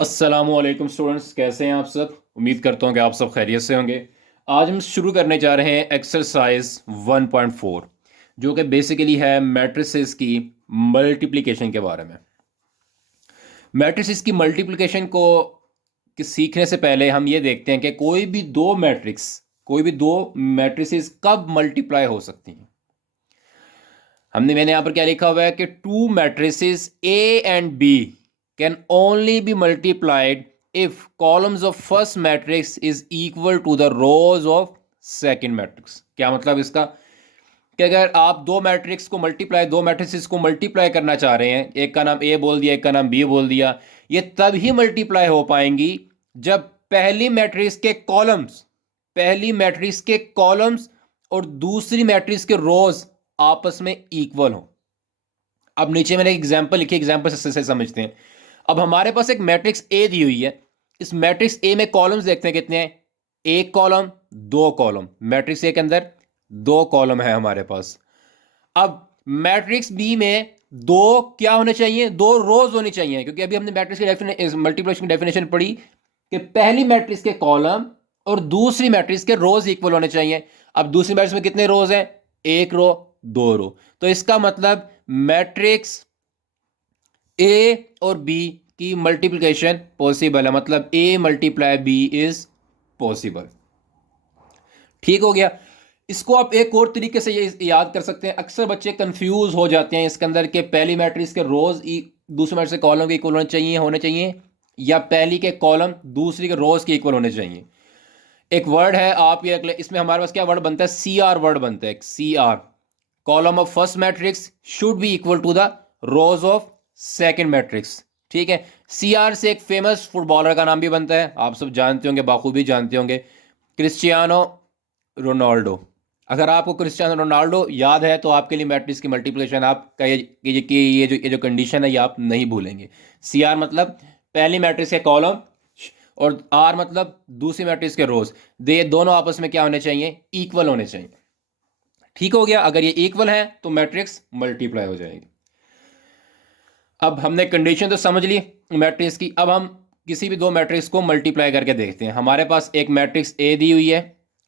अस्सलामुअलैकुम स्टूडेंट्स, कैसे हैं आप सब। उम्मीद करता हूँ कि आप सब खैरियत से होंगे। आज हम शुरू करने जा रहे हैं एक्सरसाइज 1.4, जो कि बेसिकली है मैट्रिसेस की मल्टीप्लिकेशन के बारे में। मैट्रिसेस की मल्टीप्लिकेशन को सीखने से पहले हम ये देखते हैं कि कोई भी दो मैट्रिसेस कब मल्टीप्लाई हो सकती हैं। मैंने यहाँ पर क्या लिखा हुआ है कि two matrices A and B can only be multiplied if columns of first matrix is equal to the rows of second matrix. क्या मतलब इसका कि अगर आप दो मैट्रिसेस को मल्टीप्लाई करना चाह रहे हैं, एक का नाम ए बोल दिया, एक का नाम बी बोल दिया, ये तब ही मल्टीप्लाई हो पाएंगी जब पहली मैट्रिक्स के कॉलम्स और दूसरी मैट्रिक्स के रोज आपस में इक्वल हो। अब नीचे मैंने एक एग्जांपल लिखी, एग्जांपल से समझते हैं। अब हमारे पास एक मैट्रिक्स ए दी हुई है। इस मैट्रिक्स ए में कॉलम्स देखते हैं कितने हैं। एक कॉलम, दो कॉलम। मैट्रिक्स ए के अंदर दो कॉलम है हमारे पास। अब मैट्रिक्स बी में दो क्या होने चाहिए, दो रोज होनी चाहिए, क्योंकि अभी हमने मैट्रिक्स की मल्टीप्लिकेशन की डेफिनेशन पढ़ी कि पहली मैट्रिक्स के कॉलम और दूसरी मैट्रिक्स के रोज इक्वल होने चाहिए। अब दूसरी मैट्रिक्स में कितने रोज हैं, एक रो, दो रो। तो इसका मतलब मैट्रिक्स ए और बी की मल्टीप्लिकेशन पॉसिबल है, मतलब A multiply B is possible. ठीक हो गया। इसको आप एक और तरीके से ये याद कर सकते हैं। अक्सर बच्चे कंफ्यूज हो जाते हैं इसके अंदर के पहली मैट्रिक्स के रोज दूसरी मैट्रिक्स के कॉलम के इक्वल होने चाहिए या पहली के कॉलम दूसरी के रोज के इक्वल होने चाहिए। एक वर्ड है, आप ये इसमें हमारे पास क्या वर्ड बनता है, सी आर वर्ड बनता है। C R, column of first matrix should be equal to the rows of second matrix. ठीक है। सी आर से एक फेमस फुटबॉलर का नाम भी बनता है, आप सब जानते होंगे, बाखूबी जानते होंगे, क्रिस्टियानो रोनाल्डो। अगर आपको क्रिस्टियानो रोनाल्डो याद है तो आपके लिए मैट्रिक्स की मल्टीप्लिकेशन आपका ये जो कंडीशन है ये आप नहीं भूलेंगे। सी आर मतलब पहली मैट्रिक्स के कॉलम और आर मतलब दूसरी मैट्रिक्स के रोज, ये दोनों आपस में क्या होने चाहिए, इक्वल होने चाहिए। ठीक हो गया। अगर ये इक्वल है तो मैट्रिक्स मल्टीप्लाई हो जाएगी। अब हमने कंडीशन तो समझ ली मैट्रिक्स की। अब हम किसी भी दो मैट्रिक्स को मल्टीप्लाई करके देखते हैं। हमारे पास एक मैट्रिक्स ए दी हुई है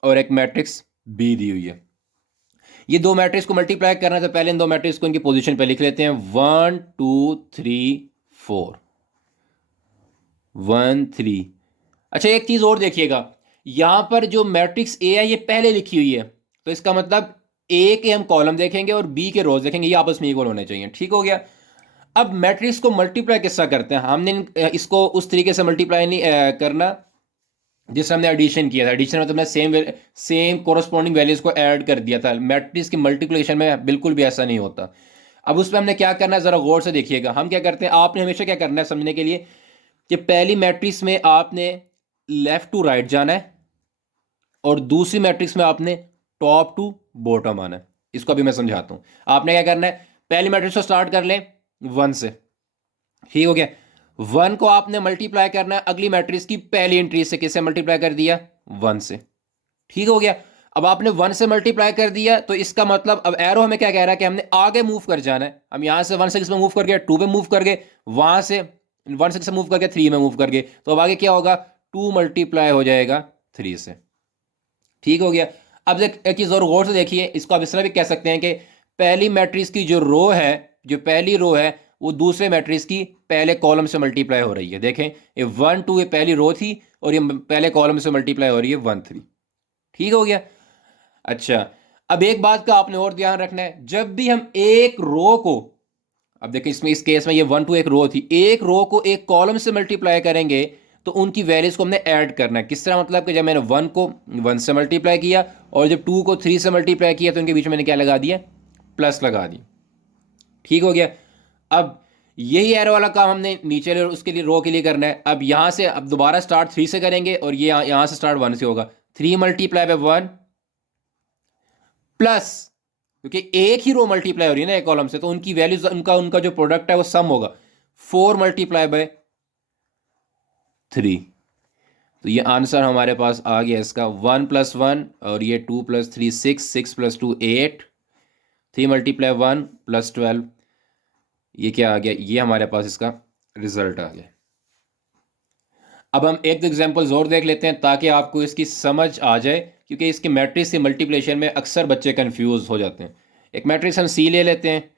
और एक मैट्रिक्स बी दी हुई है। ये दो मैट्रिक्स को मल्टीप्लाई करना है तो पहले इन दो मैट्रिक्स को इनकी पोजीशन पे लिख लेते हैं। 1 2 3 4, 1 3। अच्छा, एक चीज और देखिएगा, यहां पर जो मैट्रिक्स ए है ये पहले लिखी हुई है, तो इसका मतलब ए के हम कॉलम देखेंगे और बी के रोज देखेंगे, ये आपस में इक्वल होने चाहिए। ठीक हो गया। अब मैट्रिक्स को मल्टीप्लाई किससे करते हैं, हमने इसको उस तरीके से मल्टीप्लाई नहीं करना जिससे हमने एडिशन किया था। एडिशन मतलब सेम कोरस्पॉन्डिंग वैल्यूज को ऐड कर दिया था। मैट्रिक्स की मल्टीप्लिकेशन में बिल्कुल भी ऐसा नहीं होता। अब उस पर हमने क्या करना है, जरा गौर से देखिएगा। हम क्या करते हैं, आपने हमेशा क्या करना है समझने के लिए कि पहली मैट्रिक्स में आपने लेफ्ट टू राइट जाना है और दूसरी मैट्रिक्स में आपने टॉप टू बॉटम आना है। इसको अभी मैं समझाता हूं। आपने क्या करना है, पहली मैट्रिक्स को स्टार्ट कर लें 1 से। ठीक हो गया। 1 को आपने मल्टीप्लाई करना है अगली मैट्रिक्स की पहली एंट्री से। किससे मल्टीप्लाई कर दिया, 1 से। ठीक हो गया। अब आपने 1 से मल्टीप्लाई कर दिया तो इसका मतलब अब एरो हमें क्या कह रहा है कि हमने आगे मूव कर जाना है। हम यहां से 1 से किस में मूव कर गए, 2 पे मूव कर गए। वहां से 1 से किस में मूव करके 3 में मूव कर गए। तो अब आगे क्या होगा, 2 मल्टीप्लाई हो जाएगा 3 से। ठीक हो गया। अब एक चीज और गौर से देखिए, इसको आप इस तरह भी कह सकते हैं कि पहली मैट्रिक्स की जो रो है, जो पहली रो है वो दूसरे मैट्रिक्स की पहले कॉलम से मल्टीप्लाई हो रही है। देखें, ये 1 2 ये पहली रो थी और ये पहले कॉलम से मल्टीप्लाई हो रही है 1 3। ठीक हो गया। अच्छा, अब एक बात का आपने और ध्यान रखना है, जब भी हम एक रो को, अब देखिए इसमें इस केस में ये 1 2 एक रो थी, एक रो को एक कॉलम से मल्टीप्लाई करेंगे तो उनकी वैल्यूज को हमने ऐड करना है। किस तरह, मतलब कि जब मैंने 1 को 1 से मल्टीप्लाई किया और जब 2 को 3 से मल्टीप्लाई किया तो उनके बीच में मैंने क्या लगा दिया, प्लस लगा दी। ठीक हो गया। अब यही एरो वाला काम हमने नीचे उसके लिए रो के लिए करना है। अब यहां से अब दोबारा स्टार्ट 3 से करेंगे और ये यहां से स्टार्ट 1 से होगा। 3 मल्टीप्लाई बाय 1 प्लस, क्योंकि एक ही रो मल्टीप्लाई हो रही है ना एक कॉलम से, तो उनकी वैल्यूज, उनका उनका जो प्रोडक्ट है वो सम होगा। 4 मल्टीप्लाई बाय 3। तो ये आंसर हमारे पास आ गया इसका 1 + 1 और ये 2 + 3 6, 6 + 2 8, 3 मल्टीप्लाई 1 + 12। ये क्या आ गया, ये हमारे पास इसका रिजल्ट आ गया। अब हम एक दो एग्जाम्पल्स और देख लेते हैं ताकि आपको इसकी समझ आ जाए, क्योंकि इसके मैट्रिक्स के मल्टीप्लिकेशन में अक्सर बच्चे कंफ्यूज हो जाते हैं। एक मैट्रिक्स हम सी ले लेते हैं,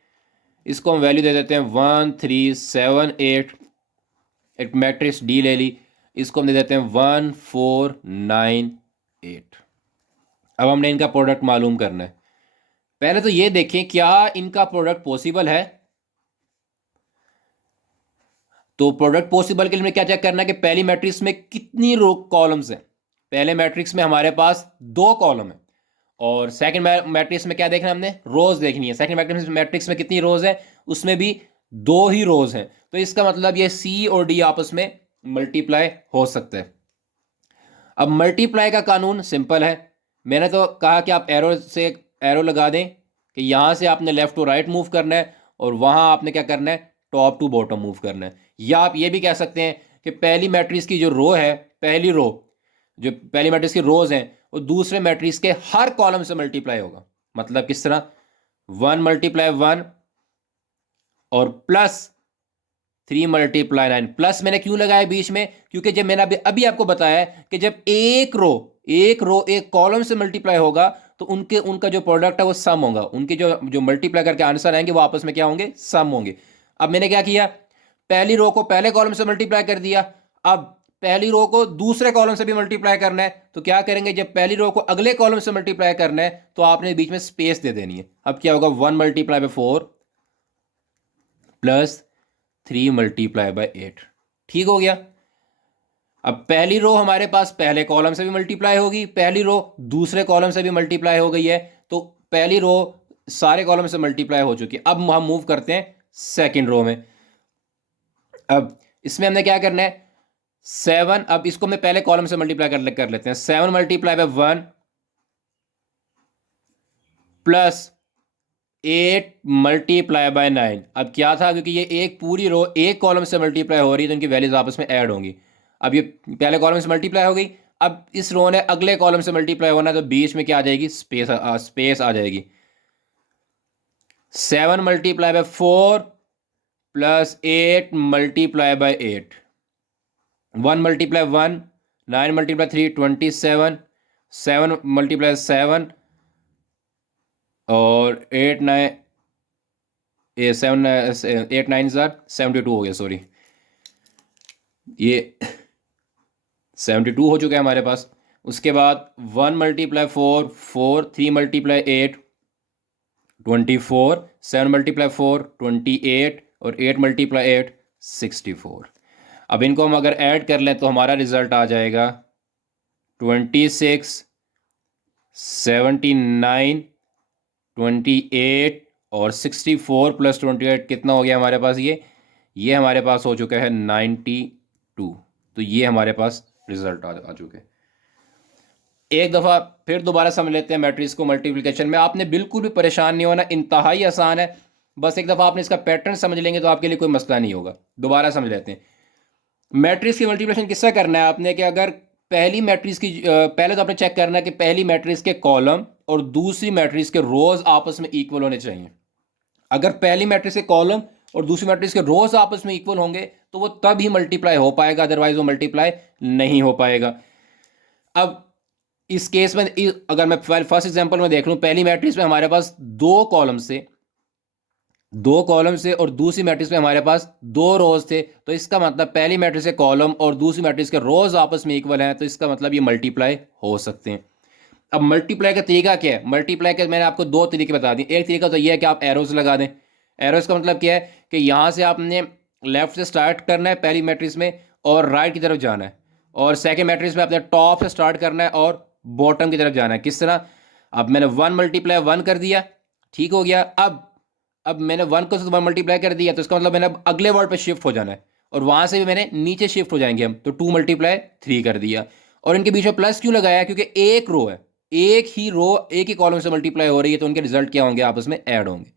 इसको हम वैल्यू दे देते हैं 1 3 7 8। एक मैट्रिक्स डी ले ली, इसको हम दे देते हैं 1 4 9 8। अब हमने इनका प्रोडक्ट मालूम करना है। पहले तो ये देखें क्या इनका प्रोडक्ट पॉसिबल है। तो प्रोडक्ट पॉसिबल के लिए हमें क्या चेक करना है कि पहली मैट्रिक्स में कितनी रो कॉलम्स हैं। पहले मैट्रिक्स में हमारे पास 2 कॉलम है, और सेकंड मैट्रिक्स में क्या देखना है, हमने रोज देखनी है। सेकंड मैट्रिक्स में कितनी रोज है, उसमें भी 2 ही रोज हैं। तो इसका मतलब ये सी और डी आपस में मल्टीप्लाई हो सकते हैं। अब मल्टीप्लाई का कानून सिंपल है। मैंने तो कहा कि आप एरो लगा दें कि यहां से आपने लेफ्ट टू राइट मूव करना है, और वहां आपने क्या करना है, टॉप टू बॉटम मूव करना है। या आप ये भी कह सकते हैं कि पहली मैट्रिक्स की जो रो है, पहली रो जो पहली मैट्रिक्स की रोज हैं, वो दूसरे मैट्रिक्स के हर कॉलम से मल्टीप्लाई होगा। मतलब किस तरह, 1 × 1 और प्लस 3 × 9। प्लस मैंने क्यों लगाया बीच में, क्योंकि जब मैंने अभी आपको बताया कि जब एक रो एक कॉलम से मल्टीप्लाई होगा तो उनका जो प्रोडक्ट है वो सम होगा। उनके जो मल्टीप्लाई करके आंसर आएंगे वो आपस में क्या होंगे, सम होंगे। अब मैंने क्या किया, पहली रो को पहले कॉलम से मल्टीप्लाई कर दिया। अब पहली रो को दूसरे कॉलम से भी मल्टीप्लाई करना है, तो क्या करेंगे, जब पहली रो को अगले कॉलम से मल्टीप्लाई करना है तो आपने बीच में स्पेस दे देनी है। अब क्या होगा, 1 × 4 प्लस 3 × 8। ठीक हो गया। अब पहली रो हमारे पास पहले कॉलम से भी मल्टीप्लाई होगी, पहली रो दूसरे कॉलम से भी मल्टीप्लाई हो गई है, तो पहली रो सारे कॉलम से मल्टीप्लाई हो चुकी है। अब हम मूव करते हैं सेकंड रो में। अब इसमें हमने क्या करना है, 7। अब इसको मैं पहले कॉलम से मल्टीप्लाई कर लेते हैं। 7 × 1 प्लस 8 × 9। अब क्या था, क्योंकि ये एक पूरी रो एक कॉलम से मल्टीप्लाई हो रही है तो इनकी वैल्यूज आपस में ऐड होंगी। अब ये पहले कॉलम से मल्टीप्लाई हो गई, अब इस रो ने अगले कॉलम से मल्टीप्लाई होना है, तो बीच में क्या आ जाएगी, स्पेस आ जाएगी। 7 × 4 प्लस 8 × 8। 1 × 1 9 × 3 27। 7 × 7 और 8 9 8 9 72 हो गया, सॉरी ये 72 हो चुका है हमारे पास। उसके बाद 1 × 4 4, 3 × 8 24, 7 × 4 28 और 8 × 8 64। अब इनको हम अगर ऐड कर लें तो हमारा रिजल्ट आ जाएगा 26 79 28 और 64 प्लस 28 कितना हो गया हमारे पास, ये हमारे पास हो चुका है 92। तो ये हमारे पास रिजल्ट आ चुके हैं। एक दफ़ा फिर दोबारा समझ लेते हैं मैट्रिक्स को मल्टीप्लिकेशन में। आपने बिल्कुल भी परेशान नहीं होना, इंतहाई आसान है। बस एक दफ़ा आपने इसका पैटर्न समझ लेंगे तो आपके लिए कोई मसला नहीं होगा। दोबारा समझ लेते हैं। मैट्रिक्स की मल्टीप्लिकेशन किससे करना है आपने, कि अगर पहली मैट्रिक्स की पहले तो आपने चेक करना है कि पहली मैट्रिक्स के कॉलम और दूसरी मैट्रिक्स के रोज आपस में इक्वल होने चाहिए। अगर पहली मैट्रिक्स के कॉलम और दूसरी मैट्रिक्स के रोज आपस में इक्वल होंगे तो वो तब ही मल्टीप्लाई हो पाएगा, अदरवाइज वो मल्टीप्लाई नहीं हो पाएगा। अब इस केस में अगर मैं फर्स्ट एग्जांपल में देख लूं, पहली मैट्रिक्स में हमारे पास 2 कॉलम से और दूसरी मैट्रिक्स में हमारे पास 2 रोज थे, तो इसका मतलब पहली मैट्रिक्स के कॉलम और दूसरी मैट्रिक्स के रोज आपस में इक्वल हैं, तो इसका मतलब ये मल्टीप्लाई हो सकते हैं। अब मल्टीप्लाई का तरीका क्या है, मल्टीप्लाई के मैंने आपको 2 तरीके बता दिए। एक तरीका तो ये है कि आप एरोज लगा दें। एरोज का मतलब क्या है कि यहाँ से आपने लेफ्ट से स्टार्ट करना है पहली मैट्रिक्स में और राइट की तरफ जाना है, और सेकेंड मैट्रिक्स में आपने टॉप से स्टार्ट करना है और बॉटम की तरफ जाना है। किस तरह, अब मैंने 1 × 1 कर दिया, ठीक हो गया। अब मैंने 1 को 1 मल्टीप्लाई कर दिया, तो इसका मतलब मैंने अब अगले वर्ड पे शिफ्ट हो जाना है, और वहां से भी मैंने नीचे शिफ्ट हो जाएंगे हम, तो 2 × 3 कर दिया। और इनके बीच में प्लस क्यों लगाया, क्योंकि एक रो है, एक ही कॉलम से मल्टीप्लाई हो रही है, तो उनके रिजल्ट क्या होंगे, आपस में ऐड होंगे।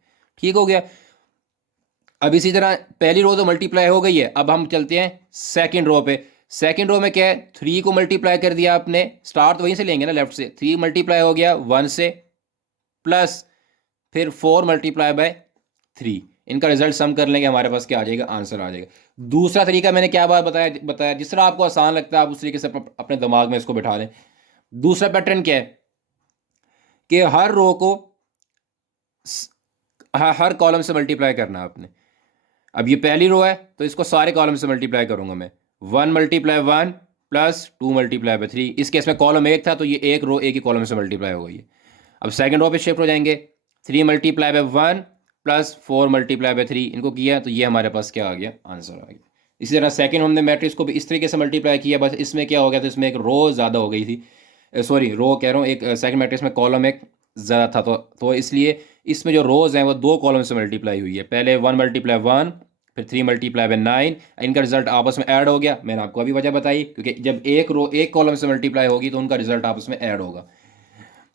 ठीक हो गया। अब इसी तरह पहली रो तो मल्टीप्लाई हो गई है, अब हम चलते हैं सेकंड रो पे। सेकंड रो में क्या है, 3 को मल्टीप्लाई कर दिया आपने, स्टार्ट तो वहीं से लेंगे ना, लेफ्ट से। 3 मल्टीप्लाई हो गया 1 से, प्लस फिर 4 × 3। इनका रिजल्ट सम कर लेंगे, हमारे पास क्या आ जाएगा, आंसर आ जाएगा। दूसरा तरीका मैंने क्या बात बताया जिस तरह आपको आसान लगता है आप उस तरीके से अपने दिमाग में इसको बिठा लें। दूसरा पैटर्न क्या है कि हर रो को हर कॉलम से मल्टीप्लाई करना है आपने। अब ये पहली रो है तो इसको सारे कॉलम से मल्टीप्लाई करूंगा मैं। 1 × 1 प्लस 2 × 3। इस केस में कॉलम एक था तो ये एक रो एक ही कॉलम से मल्टीप्लाई हो गई है। अब सेकंड रो पे शिफ्ट हो जाएंगे। 3 × 1 प्लस 4 × 3 इनको किया तो ये हमारे पास क्या आ गया, आंसर आ गया। इसी तरह सेकंड हमने मैट्रिक्स को भी इस तरीके से मल्टीप्लाई किया, बस इसमें क्या हो गया, तो इसमें एक रो ज़्यादा हो गई थी, सॉरी रो कह रहा हूँ, एक सेकंड मैट्रिक्स में कॉलम एक ज़्यादा था तो इसलिए इसमें जो रोज़ हैं वो दो कॉलम से मल्टीप्लाई हुई है। पहले 1 × 1 फिर 3 × 9, इनका रिजल्ट आपस में ऐड हो गया। मैंने आपको अभी वजह बताई, क्योंकि जब एक रो एक कॉलम से मल्टीप्लाई होगी तो उनका रिजल्ट आपस में ऐड होगा।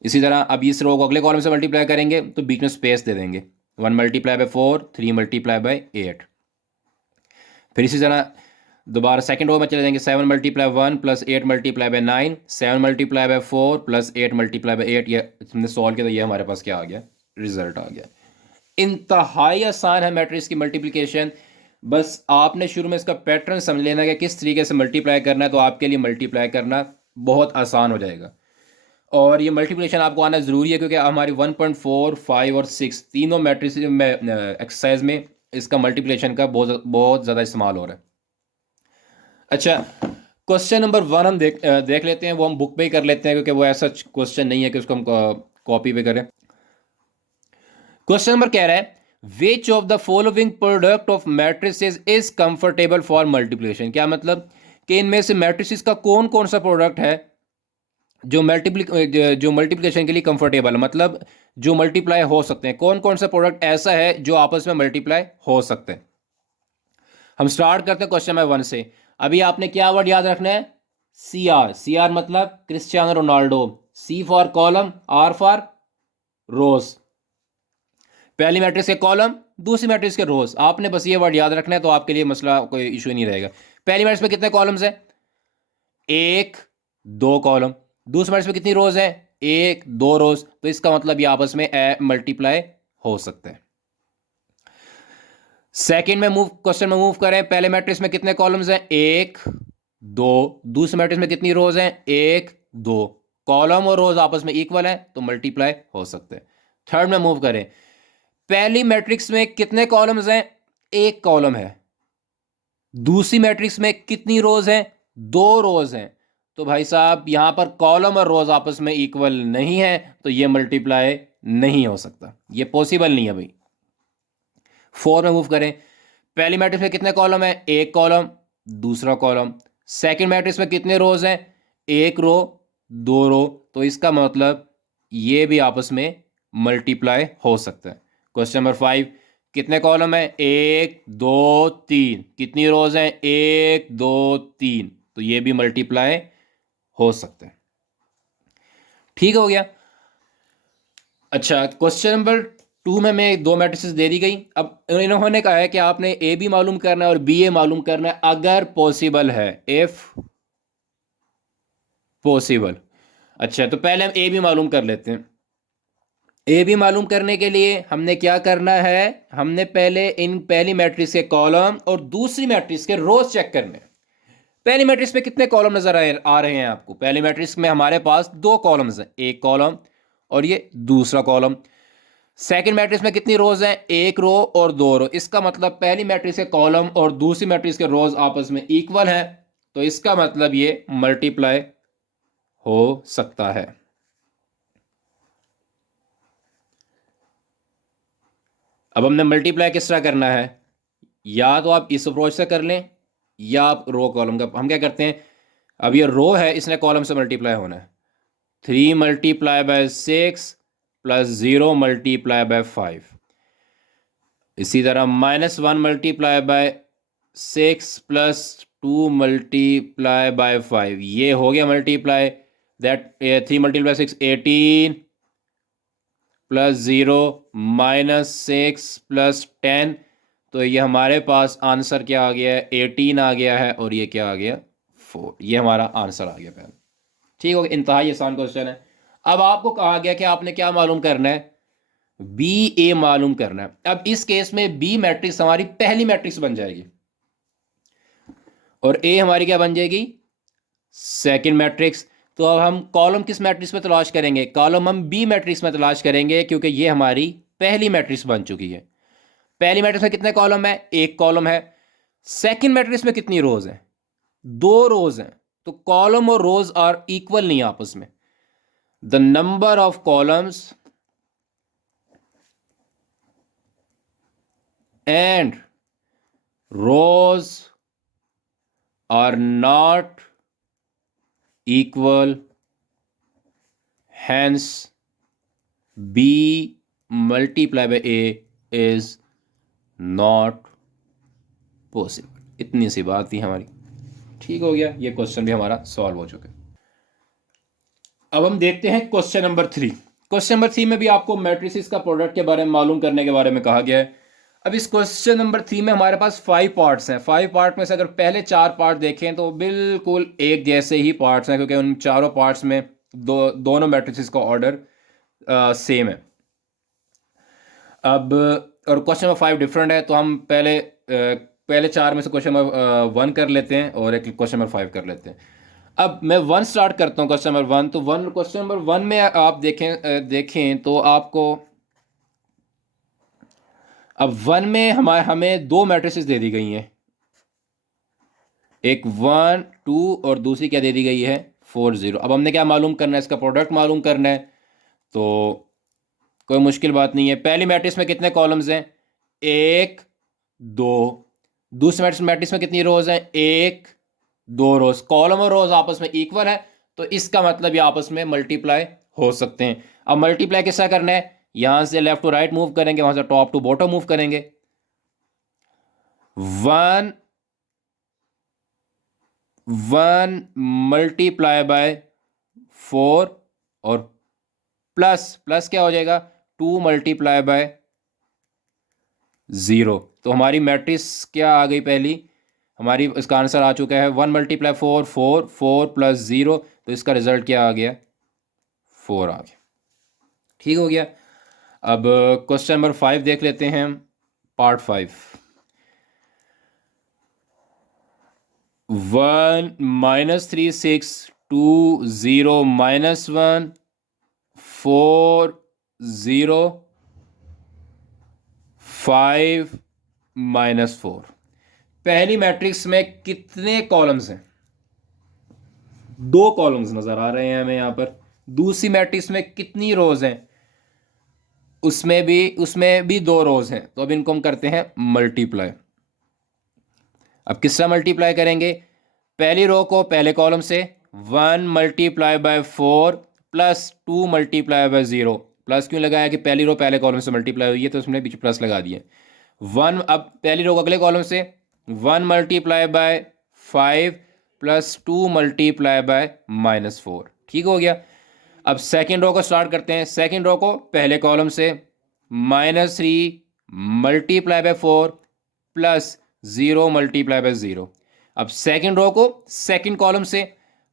इसी तरह अब इस रो को अगले कॉलम से मल्टीप्लाई करेंगे तो बीच में स्पेस दे देंगे। 1 × 4 3 × 8। फिर इसी तरह दोबारा सेकंड रो में चले जाएंगे। 7 × 1 प्लस 8 × 9, 7 × 4 प्लस 8 × 8। ये हमने सॉल्व किया तो ये हमारे पास क्या आ गया, रिजल्ट आ गया। इंतहाई आसान है मैट्रिक्स की मल्टीप्लिकेशन। बस आपने शुरू में इसका पैटर्न समझ लेना कि किस तरीके से मल्टीप्लाई करना है, तो आपके लिए मल्टीप्लाई करना बहुत आसान हो जाएगा। और ये मल्टीप्लिकेशन आपको आना ज़रूरी है, क्योंकि हमारी 1.4, 5 और 6 तीनों मैट्रिक्स में एक्सरसाइज में इसका मल्टीप्लिकेशन का बहुत बहुत ज़्यादा इस्तेमाल हो रहा है। अच्छा, क्वेश्चन नंबर 1 हम देख लेते हैं। वो हम बुक पे ही कर लेते हैं, क्योंकि वो ऐसा क्वेश्चन नहीं है कि उसको हम कॉपी पे करें। क्वेश्चन नंबर कह रहा है which of the following product of matrices is comfortable for multiplication. क्या मतलब कि इनमें से मैट्रिसेस का कौन कौन सा प्रोडक्ट है जो मल्टीप्लिकेशन के लिए कंफर्टेबल है, मतलब जो मल्टीप्लाई हो सकते हैं। कौन कौन सा प्रोडक्ट ऐसा है जो आपस में मल्टीप्लाई हो सकते हैं। हम स्टार्ट करते हैं क्वेश्चन नंबर 1 से। अभी आपने क्या वर्ड याद रखना है, CR मतलब Cristiano Ronaldo, C for column, R for rows. पहली मैट्रिक्स के कॉलम, दूसरी मैट्रिक्स के रोज। आपने बस ये वर्ड याद रखना है तो आपके लिए मसला कोई इशू नहीं रहेगा। पहली मैट्रिक्स में कितने कॉलम्स हैं, 1 2 कॉलम। दूसरी मैट्रिक्स में कितनी रोज हैं, 1 2 रोज। तो इसका मतलब ये आपस में मल्टीप्लाई हो सकते हैं। सेकंड में क्वेश्चन में मूव करें। पहले मैट्रिक्स में कितने कॉलम्स हैं, 1 2। दूसरे मैट्रिक्स में कितनी रोज हैं, 1 2। कॉलम और रोज आपस में इक्वल है तो मल्टीप्लाई हो सकते हैं। थर्ड में मूव करें। पहली मैट्रिक्स में कितने कॉलम्स हैं, 1 कॉलम है। दूसरी मैट्रिक्स में कितनी रोज हैं, 2 रोज हैं। तो भाई साहब यहां पर कॉलम और रोज आपस में इक्वल नहीं है तो ये मल्टीप्लाई नहीं हो सकता, ये पॉसिबल नहीं है भाई। 4 में मूव करें। पहली मैट्रिक्स में कितने कॉलम है, 1 कॉलम, दूसरा कॉलम। सेकंड मैट्रिक्स में कितने रोज हैं, 1 रो 2 रो। तो इसका मतलब ये भी आपस में मल्टीप्लाई हो सकता है। क्वेश्चन नंबर 5, कितने कॉलम है, 1 2 3। कितनी रोज हैं, 1 2 3। तो ये भी मल्टीप्लाई हो सकते हैं। ठीक हो गया। अच्छा, क्वेश्चन नंबर 2 में मैं 2 मैट्रिसेस दे दी गई। अब इन्होंने कहा है कि आपने ए बी मालूम करना है और बी ए मालूम करना है अगर पॉसिबल है, इफ पॉसिबल। अच्छा, तो पहले हम ए बी मालूम कर लेते हैं। ए बी मालूम करने के लिए हमने क्या करना है, हमने पहले इन पहली मैट्रिक्स के कॉलम और दूसरी मैट्रिक्स के रोज चेक करने हैं। पहली मैट्रिक्स में कितने कॉलम नजर आ रहे हैं आपको, पहली मैट्रिक्स में हमारे पास 2 कॉलम्स हैं, 1 कॉलम और ये दूसरा कॉलम। सेकंड मैट्रिक्स में कितनी रोज हैं, 1 रो और 2 रो। इसका मतलब पहली मैट्रिक्स के कॉलम और दूसरी मैट्रिक्स के रोज आपस में इक्वल हैं, तो इसका मतलब ये मल्टीप्लाई हो सकता है। अब हमने मल्टीप्लाई किस तरह करना है, या तो आप इस अप्रोच से कर लें या आप रो कॉलम का। हम क्या करते हैं, अब ये रो है, इसने कॉलम से मल्टीप्लाई होना है। 3 × 6 प्लस 0 × 5। इसी तरह -1 × 6 प्लस 2 × 5। ये हो गया मल्टीप्लाई। That 3 × 6 18 plus 0 -6 plus 10। तो ये हमारे पास आंसर क्या आ गया है, 18 आ गया है, और ये क्या आ गया, 4। ये हमारा आंसर आ गया पहले। ठीक हो गया, इंतहाई आसान क्वेश्चन है। अब आपको कहा गया कि आपने क्या मालूम करना है, बी ए मालूम करना है। अब इस केस में बी मैट्रिक्स हमारी पहली मैट्रिक्स बन जाएगी और ए हमारी क्या बन जाएगी, सेकंड मैट्रिक्स। तो अब हम कॉलम किस मैट्रिक्स में तलाश करेंगे, कॉलम हम बी मैट्रिक्स में तलाश करेंगे क्योंकि ये हमारी पहली मैट्रिक्स बन चुकी है। पहली मैट्रिक्स में कितने कॉलम है, एक कॉलम है। सेकंड मैट्रिक्स में कितनी रोज हैं, दो रोज हैं। तो कॉलम और रोज आर इक्वल नहीं आपस में। The number of columns and rows are not equal, hence b multiply by a is not possible। इतनी सी बात थी हमारी, ठीक हो गया, ये क्वेश्चन भी हमारा सॉल्व हो चुका है। अब हम देखते हैं क्वेश्चन नंबर 3। क्वेश्चन नंबर 3 में भी आपको मैट्रिसेस का प्रोडक्ट के बारे में मालूम करने के बारे में कहा गया है। अब इस क्वेश्चन नंबर 3 में हमारे पास 5 पार्ट्स हैं। 5 पार्ट में से अगर पहले 4 पार्ट देखें तो बिल्कुल एक जैसे ही पार्ट्स हैं क्योंकि उन चारों पार्ट्स में दोनों मैट्रिसेस का ऑर्डर सेम है। अब और क्वेश्चन नंबर 5 डिफरेंट है, तो हम पहले 4 में से क्वेश्चन नंबर 1 कर लेते हैं और एक क्वेश्चन नंबर 5 कर लेते हैं। अब मैं 1 स्टार्ट करता हूँ, क्वेश्चन नंबर 1। तो क्वेश्चन नंबर 1 में आप देखें तो आपको अब 1 में हमें दो मैट्रिसेस दे दी गई हैं, एक 1 2 और दूसरी क्या दे दी गई है 4 0। अब हमने क्या मालूम करना है, इसका प्रोडक्ट मालूम करना है। तो कोई मुश्किल बात नहीं है। पहली मैट्रिक्स में कितने कॉलम्स हैं, 1 2। दूसरी मैट्रिक्स में कितनी रोज हैं, 1 2 रोज। कॉलम और रोज आपस में इक्वल है तो इसका मतलब ये आपस में मल्टीप्लाई हो सकते हैं। अब मल्टीप्लाई किसका करना है, यहां से लेफ्ट टू राइट मूव करेंगे, वहां से टॉप टू बॉटम मूव करेंगे। 1 मल्टीप्लाई बाय 4 और प्लस क्या हो जाएगा 2 मल्टीप्लाई बाय 0। तो हमारी मैट्रिक्स क्या आ गई, पहली हमारी इसका आंसर आ चुका है 1 मल्टीप्लाई 4 4 4 प्लस 0। तो इसका रिजल्ट क्या आ गया 4 आ गया, ठीक हो गया। अब क्वेश्चन नंबर 5 देख लेते हैं, पार्ट 5। 1 -3 6 2 0 -1 4 0 5 -4। पहली मैट्रिक्स में कितने कॉलम्स हैं, दो कॉलम्स नजर आ रहे हैं हमें यहां पर। दूसरी मैट्रिक्स में कितनी रोज हैं, उसमें भी दो रोज हैं। तो अब इनको हम करते हैं मल्टीप्लाई। अब किस तरह मल्टीप्लाई करेंगे, पहली रो को पहले कॉलम से 1 multiply by 4 plus 2 multiply by 0। Plus क्यों लगाया कि पहली रो पहले कॉलम से मल्टीप्लाई हुई है तो उसमें बीच प्लस लगा दिए। 1 अब पहली रो को अगले कॉलम से 1 multiply by 5 plus 2 multiply by -4, ठीक हो गया। अब सेकेंड रो को स्टार्ट करते हैं। सेकेंड रो को पहले कॉलम से -3 multiply by 4 plus 0 multiply by 0। अब सेकेंड रो को सेकेंड कॉलम से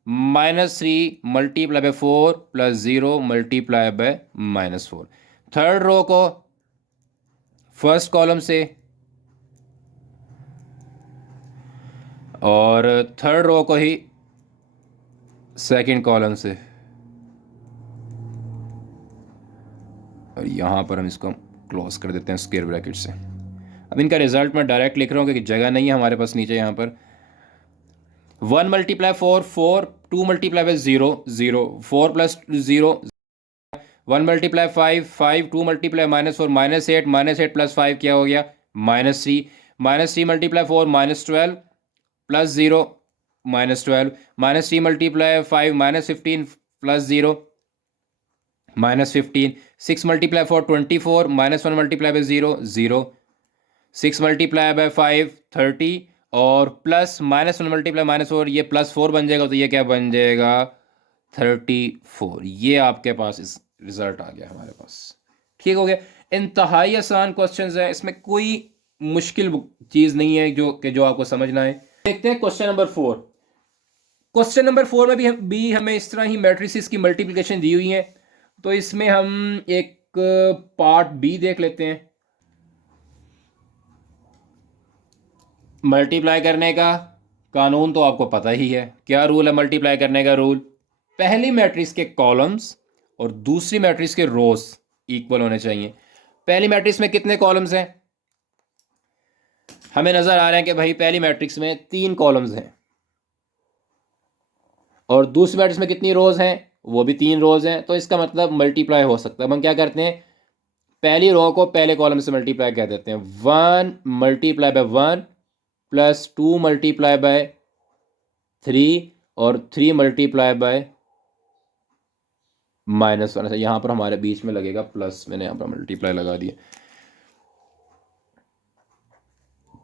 -3 multiply by 4 plus 0 multiply by -4। Third row को फर्स्ट कॉलम से और थर्ड रो को ही सेकेंड कॉलम से, और यहां पर हम इसको क्लोज कर देते हैं स्क्वायर ब्रैकेट से। अब इनका रिजल्ट मैं डायरेक्ट लिख रहा हूं क्योंकि जगह नहीं है हमारे पास नीचे। यहां पर 1 multiply 4 4 2 multiply by 0 0 4 plus 0 1 multiply 5 5 2 multiply -4 -8 plus 5 क्या हो गया -3 -3 multiply 4 -12 plus 0 -12 -3 multiply 5 -15 plus 0 -15 6 multiply 4 24 -1 multiply by 0 0 6 multiply by 5 30 और प्लस -1 मल्टीप्लाई -4 ये +4 बन जाएगा। तो ये क्या बन जाएगा 34। ये आपके पास इस रिजल्ट आ गया हमारे पास, ठीक हो गया। इंतहाई आसान क्वेश्चंस है, इसमें कोई मुश्किल चीज नहीं है जो आपको समझना है। देखते हैं क्वेश्चन नंबर 4। क्वेश्चन नंबर 4 में भी हमें इस तरह ही मैट्रिसेस की मल्टीप्लिकेशन दी हुई है। तो इसमें हम एक पार्ट बी देख लेते हैं। मल्टीप्लाई करने का कानून तो आपको पता ही है। क्या रूल है मल्टीप्लाई करने का रूल? पहली मैट्रिक्स के कॉलम्स और दूसरी मैट्रिक्स के रोज इक्वल होने चाहिए। पहली मैट्रिक्स में कितने कॉलम्स हैं? हमें नजर आ रहा है कि भाई पहली मैट्रिक्स में 3 कॉलम्स हैं और दूसरी मैट्रिक्स में कितनी रोज हैं? वो भी 3 रोज हैं। तो इसका मतलब मल्टीप्लाई हो सकता है। अब हम क्या करते हैं, पहली रो को पहले कॉलम से मल्टीप्लाई कर देते हैं। 1 multiply by 1 plus 2 multiply by 3 और 3 मल्टीप्लाई बाय -1। यहां पर हमारे बीच में लगेगा प्लस, मैंने यहां पर मल्टीप्लाई लगा दिया।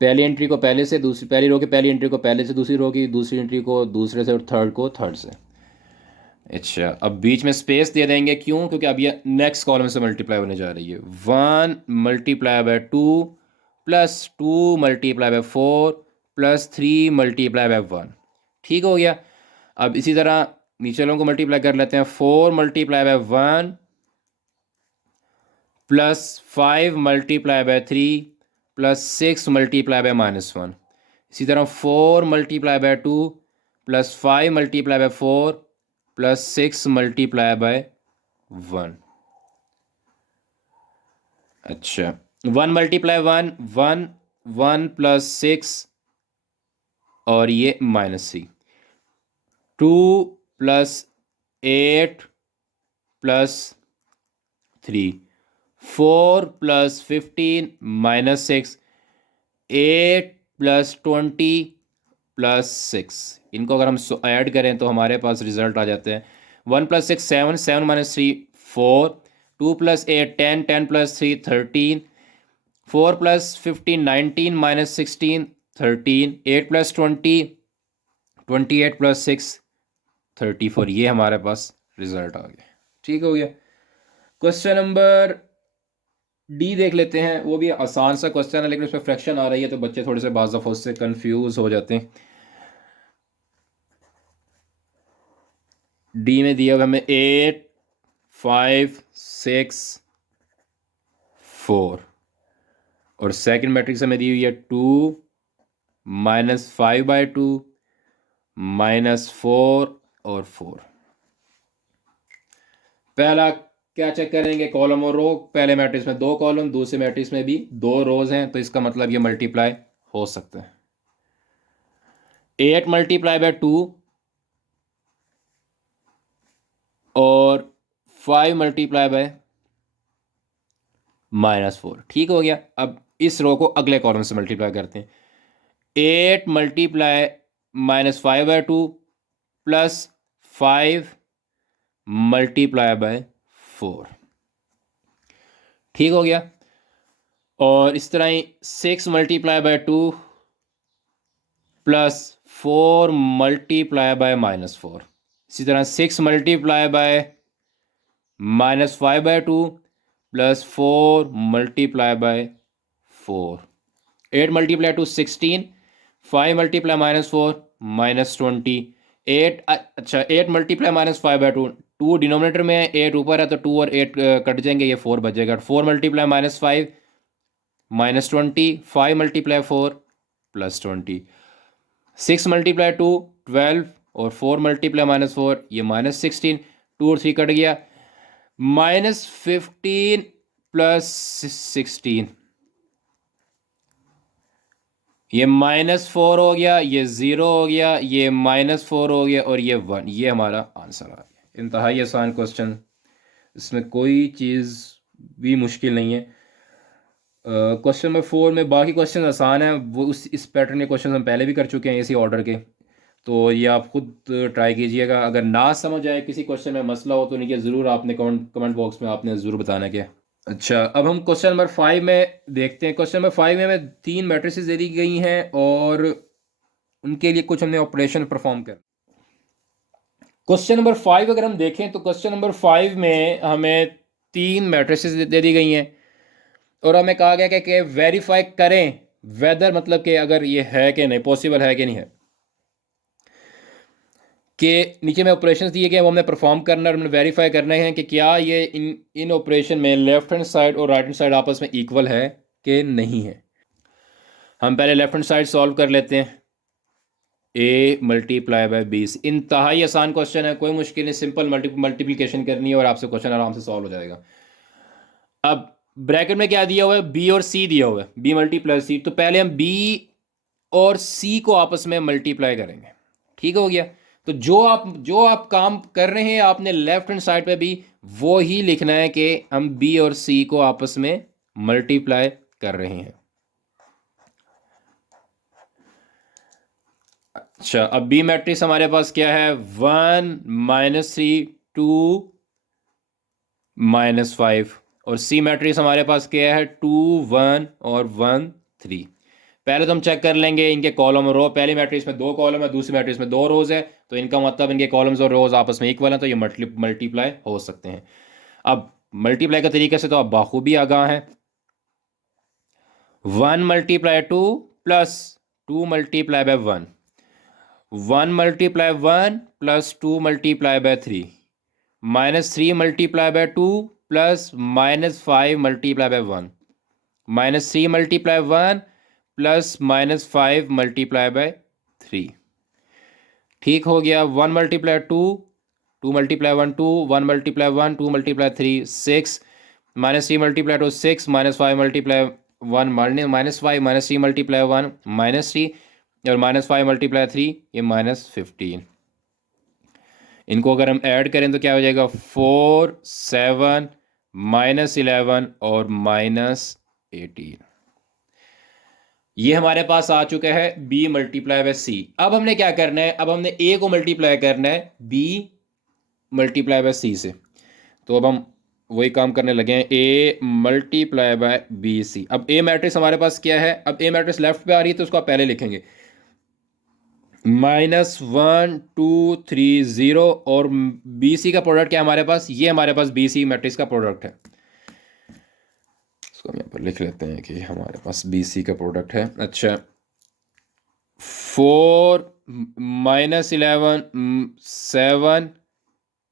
पहली एंट्री को पहले से, दूसरी पहली रो की पहली एंट्री को पहले से, दूसरी रो की दूसरी एंट्री को दूसरे से और थर्ड को थर्ड से। अच्छा, अब बीच में स्पेस दे देंगे, क्यों? क्योंकि अब ये नेक्स्ट कॉलम से मल्टीप्लाई होने जा रही है। 1 multiply by 2 plus 2 multiply by 4 plus 3 multiply by 1। ठीक हो गया। अब इसी तरह नीचे वालों को मल्टीप्लाई कर लेते हैं। 4 multiply by 1 plus 5 multiply by 3 plus 6 multiply by -1। इसी तरह 4 multiply by 2 plus 5 multiply by 4 plus 6 multiply by 1। अच्छा, 1 मल्टीप्लाई 1 1 1 प्लस 6 और ये -3। 2 plus 8 plus 3 4 plus 15 -6 8 plus 20 plus 6। इनको अगर हम ऐड करें तो हमारे पास रिजल्ट आ जाते हैं। 1 plus 6 7 7 minus 3 4 2 plus 8 10 10 plus 3 13 4 plus 15 19 minus 16 13 8 plus 20 28 plus 6 34। ये हमारे पास रिजल्ट आ गया। ठीक हो गया। क्वेश्चन नंबर डी देख लेते हैं। वो भी आसान सा क्वेश्चन है लेकिन उसमें फ्रैक्शन आ रही है तो बच्चे थोड़े से बाज़ दफ़ा उससे कंफ्यूज हो जाते हैं। डी में दिया हुआ हमें 8 5 6 4 और सेकंड मैट्रिक्स हमें दी हुई है 2 -5/2 -4 और 4। पहला क्या चेक करेंगे, कॉलम और रो। पहले मैट्रिक्स में 2 कॉलम, दूसरे मैट्रिक्स में भी 2 रोज हैं, तो इसका मतलब ये मल्टीप्लाई हो सकता है। 8 मल्टीप्लाई बाय 2 और 5 मल्टीप्लाई बाय -4। ठीक हो गया। अब इस रो को अगले कॉलम से मल्टीप्लाई करते हैं। 8 मल्टीप्लाई -5/2 प्लस 5 मल्टीप्लाई बाय 4। ठीक हो गया। और इस तरह ही 6 multiply by 2 plus 4 multiply by -4। इसी तरह 6 multiply bye -5/2 plus 4 multiply by 4। 8 multiply 2 16 5 multiply -4 -20 8। अच्छा, 8 मल्टीप्लाई -5/2, 2 डिनोमिनेटर में 8 ऊपर है तो 2 और 8 कट जाएंगे, ये 4 बचेगा। 4 मल्टीप्लाई -5 -20 5 मल्टीप्लाई 4 +20 6 मल्टीप्लाई 2 12 और 4 मल्टीप्लाई -4 ये -16 2 और 3 कट गया। -15 प्लस 16 ये -4 हो गया, ये 0 हो गया, ये -4 हो गया और ये 1। ये हमारा आंसर आ गया। इंतहाई आसान क्वेश्चन, इसमें कोई चीज़ भी मुश्किल नहीं है। क्वेश्चन नंबर 4 में बाकी क्वेश्चन आसान है, वो इस पैटर्न के क्वेश्चन हम पहले भी कर चुके हैं इसी ऑर्डर के, तो ये आप खुद ट्राई कीजिएगा। अगर ना समझ आए, किसी क्वेश्चन में मसला हो तो नीचे ज़रूर आपने कमेंट बॉक्स में आपने ज़रूर बताना क्या। अच्छा, अब हम क्वेश्चन नंबर 5 में देखते हैं। क्वेश्चन नंबर 5 में हमें 3 मैट्रिसेस दे दी गई हैं और उनके लिए कुछ हमने ऑपरेशन परफॉर्म कर। क्वेश्चन नंबर 5 अगर हम देखें तो क्वेश्चन नंबर 5 में हमें 3 मैट्रिसेस दे दी गई हैं और हमें कहा गया कि वेरीफाई करें वेदर, मतलब कि अगर ये है कि नहीं, पॉसिबल है कि नहीं है, कि नीचे में ऑपरेशंस दिए गए वो हमने परफॉर्म करना है और हमने वेरीफाई करना है कि क्या ये इन ऑपरेशन में लेफ्ट हैंड साइड और राइट हैंड साइड आपस में इक्वल है कि नहीं है। हम पहले लेफ्ट हैंड साइड सॉल्व कर लेते हैं। ए मल्टीप्लाई बाय बी, इंतहाई आसान क्वेश्चन है, कोई मुश्किल नहीं, सिंपल मल्टीप्लिकेशन करनी है और आपसे क्वेश्चन आराम से सॉल्व हो जाएगा। अब ब्रैकेट में क्या दिया हुआ है, बी और सी दिया हुआ है, बी मल्टीप्लाई सी। तो पहले हम बी और सी को आपस में मल्टीप्लाई करेंगे, ठीक हो गया। तो जो आप काम कर रहे हैं आपने लेफ्ट हैंड साइड पे भी वो ही लिखना है कि हम बी और सी को आपस में मल्टीप्लाई कर रहे हैं। अच्छा, अब बी मैट्रिक्स हमारे पास क्या है, 1 -3 2 -5, और सी मैट्रिक्स हमारे पास क्या है, 2 1 और 1 3। पहले तो हम चेक कर लेंगे इनके कॉलम और रो। पहली मैट्रिक्स में 2 कॉलम है, दूसरी मैट्रिक्स में 2 रोज है, तो इनका मतलब इनके कॉलम्स और रोज आपस में इक्वल हैं, तो ये मल्टीप्लाई हो सकते हैं। अब मल्टीप्लाई का तरीके से तो आप बाखूबी आगाह हैं। 1 × 2 प्लस 2 × 1, 1 × 1 प्लस 2 × 3, -3 × 2 प्लस -5 × 1, -3 × 1 प्लस -5 × 3। ठीक हो गया। 1 × 2, 2 × 1 2, 1 × 1 2 × 3 6, -3 × 2 6, -5 × 1 -5, -3 × 1 -3, और -5 × 3 ये -15। इनको अगर हम ऐड करें तो क्या हो जाएगा, 4 7 -11 और -18। ये हमारे पास आ चुका है b मल्टीप्लाई बाय सी। अब हमने क्या करना है, अब हमने a को मल्टीप्लाई करना है b मल्टीप्लाई बाय सी से। तो अब हम वही काम करने लगे हैं, a multiply by B C. अब a मैट्रिक्स हमारे पास क्या है, अब a मैट्रिक्स लेफ्ट पे आ रही है तो उसको आप पहले लिखेंगे, -1 2 3 0, और बी सी का प्रोडक्ट क्या है हमारे पास, ये हमारे पास बी सी मैट्रिक्स का प्रोडक्ट है। इसको हम यहाँ पर लिख लेते हैं कि हमारे पास बी सी का प्रोडक्ट है। अच्छा, 4 -11 7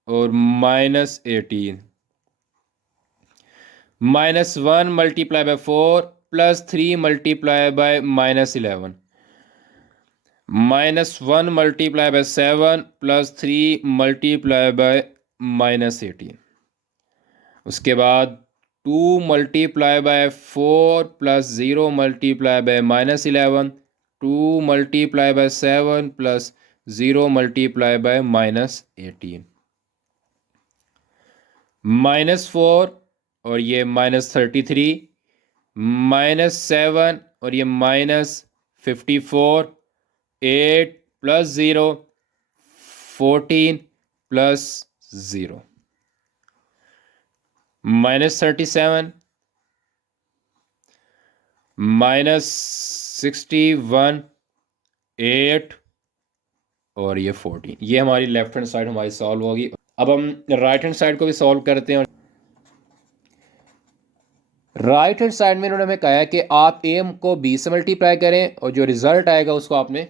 और -18, -1 × 4 प्लस 3 × -11, -1 × 7 प्लस 3 × -18। उसके बाद 2 × 4 प्लस 0 × -11, 2 × 7 प्लस 0 × -18, -4 और ये -33, -7 और ये -54, 8 प्लस 0 14 प्लस 0, -37, -61, 8 और ये 14। ये हमारी लेफ्ट हैंड साइड हमारी सॉल्व होगी। अब हम राइट हैंड साइड को भी सॉल्व करते हैं। राइट हैंड साइड में इन्होंने हमें कहा है कि आप ए को बी से मल्टीप्लाई करें और जो रिजल्ट आएगा उसको आपने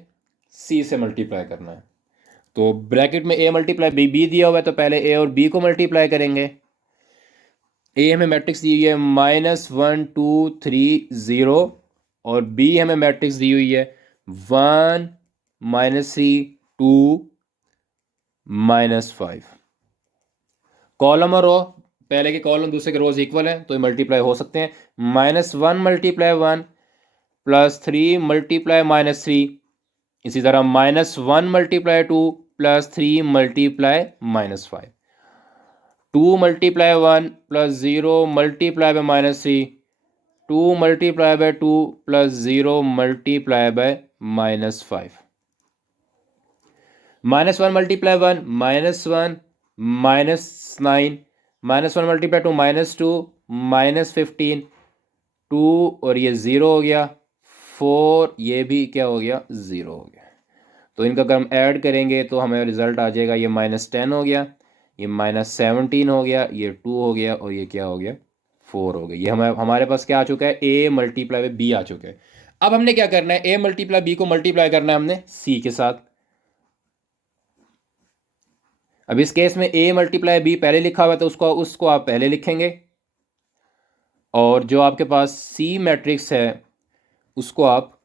सी से मल्टीप्लाई करना है। तो ब्रैकेट में ए मल्टीप्लाई बी दिया हुआ है, तो पहले ए और बी को मल्टीप्लाई करेंगे। ए हमें मैट्रिक्स दी हुई है -1 2 3 0, और बी हमें मैट्रिक्स दी हुई है 1 -3 2 -5। कॉलम और रो, पहले के कॉलम दूसरे के रोज इक्वल है तो ये मल्टीप्लाई हो सकते हैं। -1 × 1 प्लस 3 × -3, इसी तरह -1 × 2 प्लस 3 × -5, 2 × 1 प्लस 0 × -3, 2 × 2 प्लस 0 × -5, -1 × 1 -1 -1 -9, -1 × 2 -2 -15, 2 और ये 0 हो गया, 4 ये भी क्या हो गया, 0 हो गया। तो इनका अगर हम ऐड करेंगे तो हमें रिजल्ट आ जाएगा, ये -10 हो गया, ये -17 हो गया, ये 2 हो गया, और ये क्या हो गया, 4 हो गया। ये हमारे पास क्या आ चुका है, a मल्टीप्लाई बाय बी आ चुका है। अब हमने क्या करना है, a मल्टीप्लाई बी को मल्टीप्लाई करना है हमने c के साथ। अब इस केस में ए मल्टीप्लाई बी पहले लिखा हुआ है तो उसको आप पहले लिखेंगे, और जो आपके पास सी मैट्रिक्स है उसको आप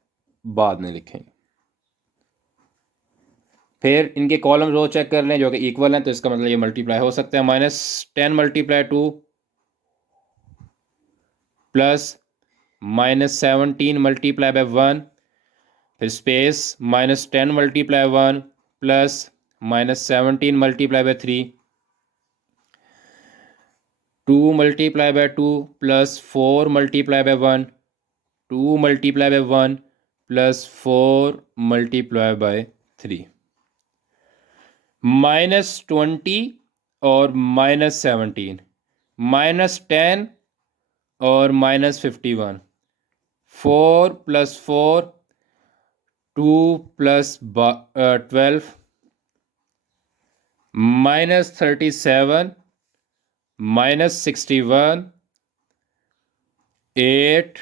बाद में लिखेंगे। फिर इनके कॉलम रो चेक कर लें जो कि इक्वल हैं, तो इसका मतलब ये मल्टीप्लाई हो सकता है। -10 मल्टीप्लाई 2 प्लस -17 मल्टीप्लाई बाय 1, फिर space -10 multiply 1 plus -17 multiply by 3, 2 multiply by 2 plus 4 multiply by 1, 2 multiply by 1 plus 4 multiply by 3, -20 और -17, -10 और -51, 4 + 4 2 + 12, -37 -61 8,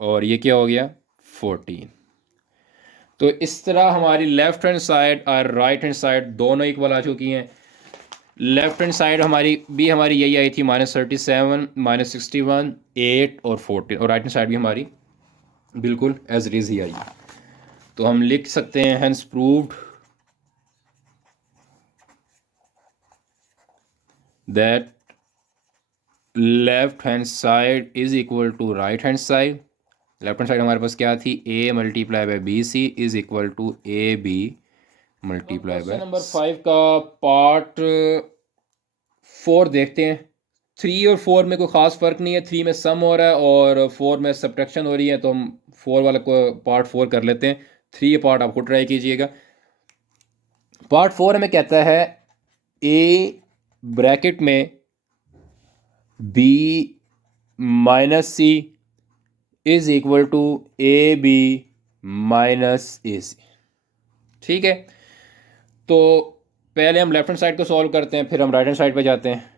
और ये क्या हो गया 14। तो इस तरह हमारी लेफ्ट हैंड साइड और राइट हैंड साइड दोनों इक्वल आ चुकी हैं। लेफ्ट हैंड साइड हमारी यही आई थी -37 -61 8 और 14, और राइट हैंड साइड भी हमारी बिल्कुल एज इट इज ही आई। तो हम लिख सकते हैं hence proved that left hand side is equal to right hand side. Left hand side हमारे पास क्या थी, a multiply by B C is equal to A B multiply by. Number 5 का पार्ट 4 देखते हैं। 3 और 4 में कोई ख़ास फ़र्क नहीं है, 3 में सम हो रहा है और 4 में सब्ट्रैक्शन हो रही है, तो हम 4 वाला को पार्ट 4 कर लेते हैं। 3 पार्ट आपको ट्राई कीजिएगा। पार्ट 4 में कहता है a ब्रैकेट में b minus c is equal to A B minus A c. ठीक है, तो पहले हम लेफ्ट हैंड साइड को सॉल्व करते हैं, फिर हम राइट हैंड साइड पे जाते हैं।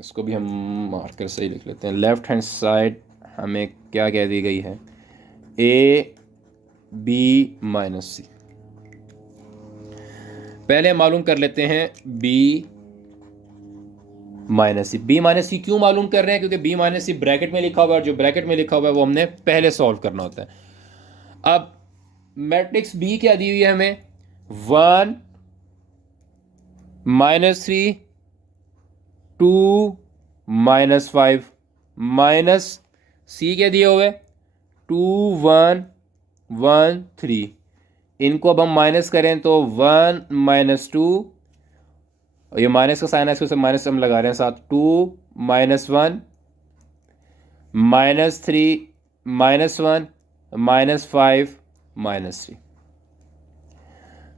इसको भी हम मार्कर से ही लिख लेते हैं। लेफ्ट हैंड साइड हमें क्या कह दी गई है, ए बी माइनस सी। पहले हम मालूम कर लेते हैं b माइनस सी। बी माइनस सी क्यों मालूम कर रहे हैं, क्योंकि b माइनस सी ब्रैकेट में लिखा हुआ है, जो ब्रैकेट में लिखा हुआ है वो हमने पहले सॉल्व करना होता है। अब मैट्रिक्स b क्या दी हुई है हमें, 1 -3 2 -5 माइनस सी क्या दिए हुए 2 1 1 3। इनको अब हम माइनस करें तो 1 -2, और ये माइनस का साइन है इसको माइनस हम लगा रहे हैं साथ, 2 -1 -3 -1 -5 -3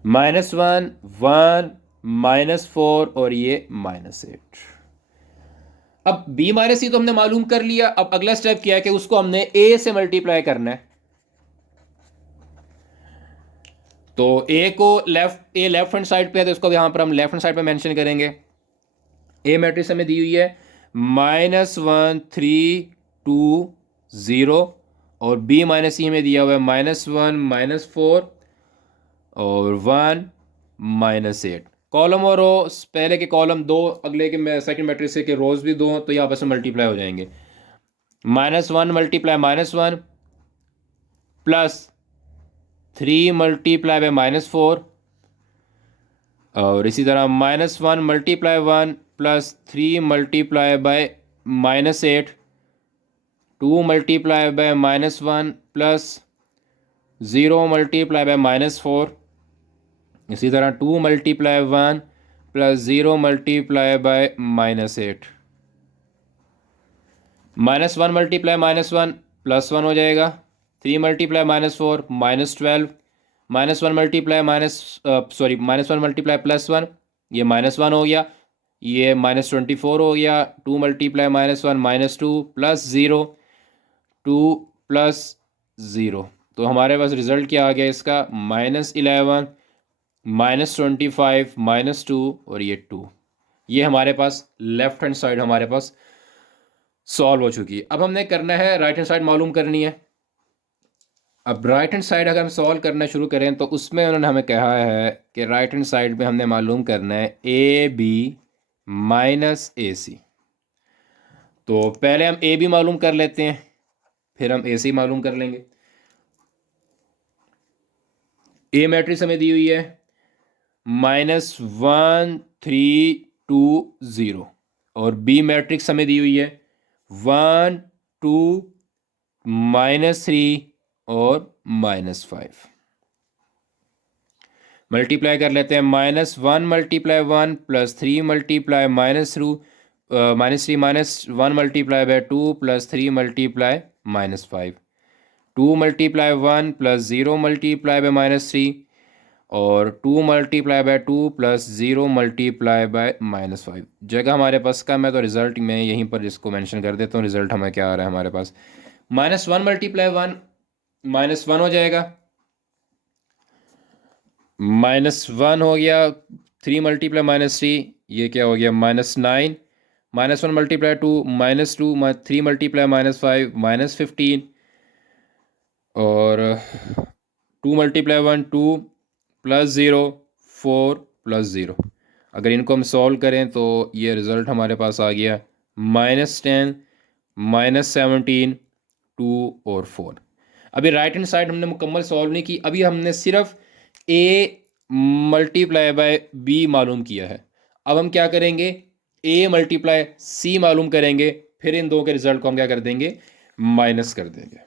-1 1 -4 और ये -8। अब b माइनस सी तो हमने मालूम कर लिया। अब अगला स्टेप क्या है कि उसको हमने a से मल्टीप्लाई करना है। तो a को लेफ्ट हैंड साइड पे है, तो इसको यहां पर हम लेफ्ट हैंड साइड पे मेंशन करेंगे। a मैट्रिक्स हमें दी हुई है -1 3 2 0, और b माइनस सी में दिया हुआ है -1 -4 और 1 -8। कॉलम और रो, पहले के कॉलम दो, अगले के सेकंड मैट्रिक्स के रोज भी दो, तो ये आपस में मल्टीप्लाई हो जाएंगे। -1 मल्टीप्लाई -1 प्लस 3 मल्टीप्लाई बाय -4, और इसी तरह -1 multiply 1 plus 3 multiply bye -8, 2 multiply by -1 plus 0 multiply by -4, इसी तरह 2 multiply 1 plus 0 multiply bye -8, -1 multiply -1 +1 हो जाएगा, 3 मल्टीप्लाई -4 -12, -1 मल्टीप्लाई -1 मल्टीप्लाई +1, ये -1 हो गया, ये -24 हो गया, 2 मल्टीप्लाई -1 -2 प्लस 0 2 प्लस 0। तो हमारे पास रिजल्ट क्या आ गया इसका, -11 -25 -2 और ये 2। ये हमारे पास लेफ्ट हैंड साइड हमारे पास सॉल्व हो चुकी है। अब हमने करना है राइट हैंड साइड मालूम करनी है। अब राइट हैंड साइड अगर हम सॉल्व करना शुरू करें तो उसमें उन्होंने हमें कहा है कि राइट हैंड साइड में हमने मालूम करना है ए बी माइनस ए सी। तो पहले हम ए बी मालूम कर लेते हैं, फिर हम ए सी मालूम कर लेंगे। ए मैट्रिक्स हमें दी हुई है -1 3 2 0 और बी मैट्रिक्स हमें दी हुई है 1 2 -3 और -5। मल्टीप्लाई कर लेते हैं, -1 × 1 +3 × -3 -1 multiply by 2 +3 multiply -5, 2 × 1 +0 multiply by -3 और 2 × 2 +0 मल्टीप्लाई बाय -5। जगह हमारे पास कम है तो रिजल्ट में यहीं पर इसको मेंशन कर देता हूँ। रिजल्ट हमें क्या आ रहा है हमारे पास, -1 × 1 -1 हो जाएगा, -1 हो गया, 3 × -3 ये क्या हो गया -9, -1 × 2 -2, 3 × -5 -15 और 2 × 1 2 +0 4 +0। अगर इनको हम सॉल्व करें तो ये रिज़ल्ट हमारे पास आ गया -10 -17 2 और 4। अभी राइट हैंड साइड हमने मुकम्मल सॉल्व नहीं की, अभी हमने सिर्फ ए मल्टीप्लाई बाय बी मालूम किया है। अब हम क्या करेंगे, ए मल्टीप्लाई सी मालूम करेंगे, फिर इन दो के रिजल्ट को हम क्या कर देंगे, माइनस कर देंगे।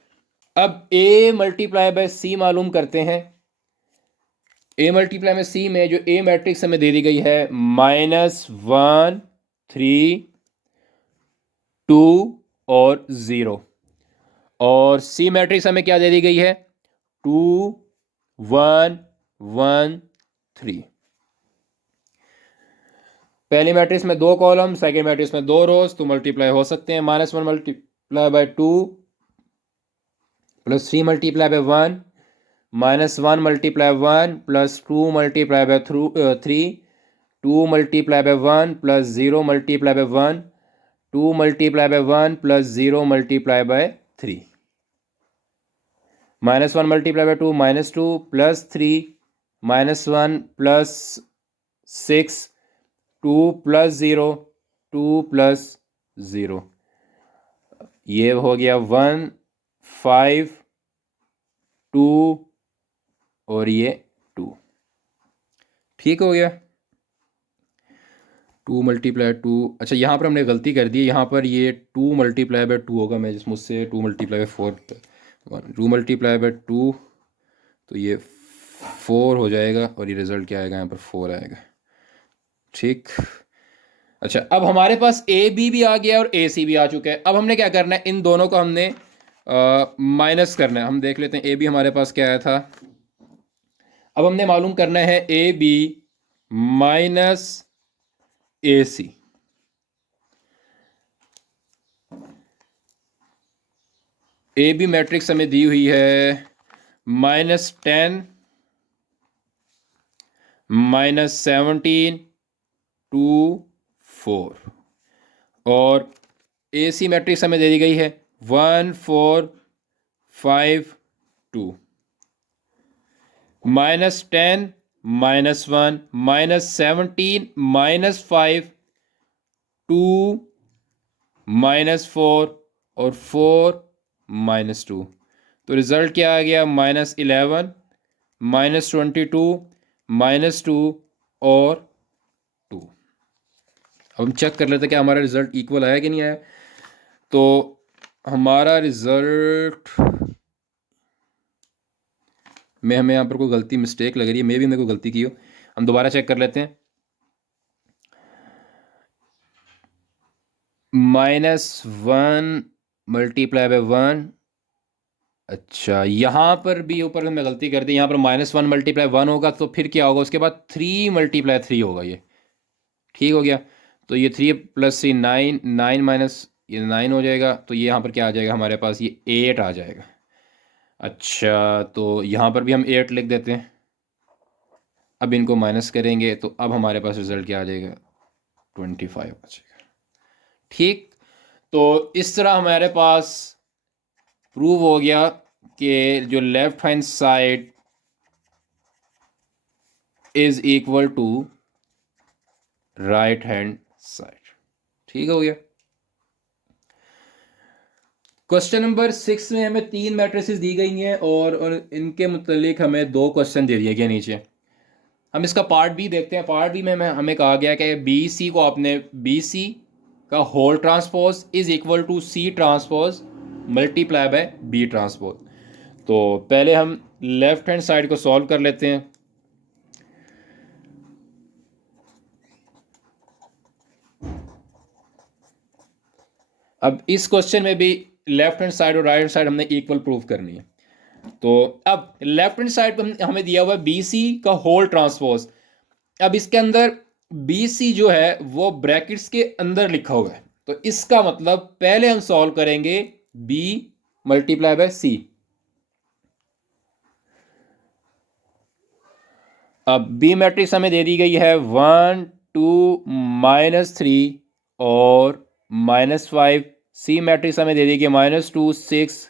अब ए मल्टीप्लाई बाय सी मालूम करते हैं। ए मल्टीप्लाई में सी में जो ए मैट्रिक्स हमें दे दी गई है -1 3 2 और 0 और सी मैट्रिक्स हमें क्या दे दी गई है 2 1 1 3। पहली मैट्रिक्स में 2 कॉलम, सेकेंड मैट्रिक्स में 2 रोज, तो मल्टीप्लाई हो सकते हैं। -1 multiply by 2 +3 multiply by 1 -1 multiply 1 +2 multiply by 3 2 multiply by 1 +0 multiply by 1 2 multiply by 1 +0 multiply by 3 -1 multiply by 2 -2 +3 -1 +6 2 +0 2 +0, ये हो गया 1 5 2 और ये 2। ठीक हो गया, 2 × 2। अच्छा यहाँ पर हमने गलती कर दी, यहाँ पर ये 2 × 2 होगा, मैं जिस मुझसे 2 × 4 2 × 2 तो ये 4 हो जाएगा और ये रिज़ल्ट क्या आएगा, यहाँ पर 4 आएगा। ठीक, अच्छा अब हमारे पास ए बी भी आ गया और ए सी भी आ चुका है। अब हमने क्या करना है, इन दोनों को हमने माइनस करना है। हम देख लेते हैं ए बी हमारे पास क्या आया था। अब हमने मालूम करना है A B minus A C. A B matrix हमें दी हुई है -10 -17 2 4 और ए सी मैट्रिक्स हमें दे दी गई है 1 4 5 2 -10 -1 -17 -5 2 -4 और 4 -2। तो रिज़ल्ट क्या आ गया, -11 -22 -2 और 2। अब हम चेक कर लेते हैं कि हमारा रिज़ल्ट इक्वल आया कि नहीं आया। तो हमारा रिज़ल्ट में हमें यहाँ पर कोई गलती मिस्टेक लग रही है, मे भी मेरे को गलती की हो। हम दोबारा चेक कर लेते हैं। -1 मल्टीप्लाई बाय 1, अच्छा यहाँ पर भी ऊपर मैं गलती कर दी, यहाँ पर -1 मल्टीप्लाई 1 होगा तो फिर क्या होगा, उसके बाद 3 मल्टीप्लाई 3 होगा, ये ठीक हो गया। तो ये 3 + 3 9 9 माइनस ये 9 हो जाएगा, तो ये यहाँ पर क्या आ जाएगा हमारे पास, ये 8 आ जाएगा। अच्छा तो यहाँ पर भी हम 8 लिख देते हैं। अब इनको माइनस करेंगे तो अब हमारे पास रिजल्ट क्या आ जाएगा, 25 आ जाएगा। ठीक, तो इस तरह हमारे पास प्रूव हो गया कि जो left hand side is equal to right hand side. ठीक हो गया। क्वेश्चन नंबर 6 में हमें 3 मैट्रिसेस दी गई हैं और इनके मुतालिक हमें 2 क्वेश्चन दे दिए गए नीचे। हम इसका पार्ट बी देखते हैं। पार्ट बी में हमें कहा गया कि बी सी को आपने बी सी का whole transpose is equal to C transpose multiply by B transpose. तो पहले हम लेफ्ट हैंड साइड को सॉल्व कर लेते हैं। अब इस क्वेश्चन में भी लेफ्ट हैंड साइड और राइट हैंड साइड हमने इक्वल प्रूव करनी है। तो अब लेफ्ट हैंड साइड पर हमें दिया हुआ है बी सी का होल ट्रांसपोज। अब इसके अंदर बी सी जो है वो ब्रैकेट्स के अंदर लिखा हुआ है, तो इसका मतलब पहले हम सॉल्व करेंगे बी मल्टीप्लाई बाय सी। अब बी मैट्रिक्स हमें दे दी गई है 1 2 -3 और -5। सी मैट्रिक्स हमें दे दी गई -2 6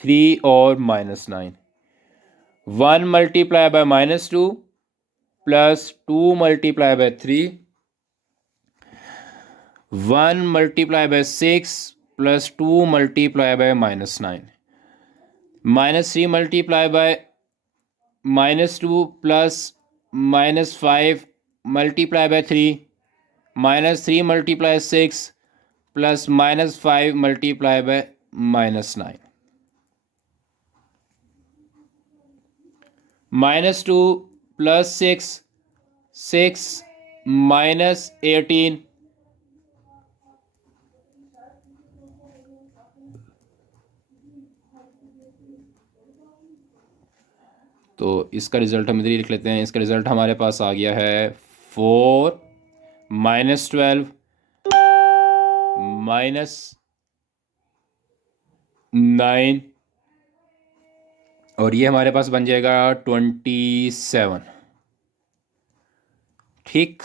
3 और -9। 1 multiply by -2 plus 2 multiply by 3, 1 multiply by 6 plus 2 multiply by -9, -3 multiply by -2 plus -5 multiply by 3, -3 multiply 6 plus -5 multiply by -9, -2 plus 6 6 -18 तो इसका रिज़ल्ट हम इधर ही लिख लेते हैं। इसका रिज़ल्ट हमारे पास आ गया है 4 -12 -9 और ये हमारे पास बन जाएगा 27। ठीक।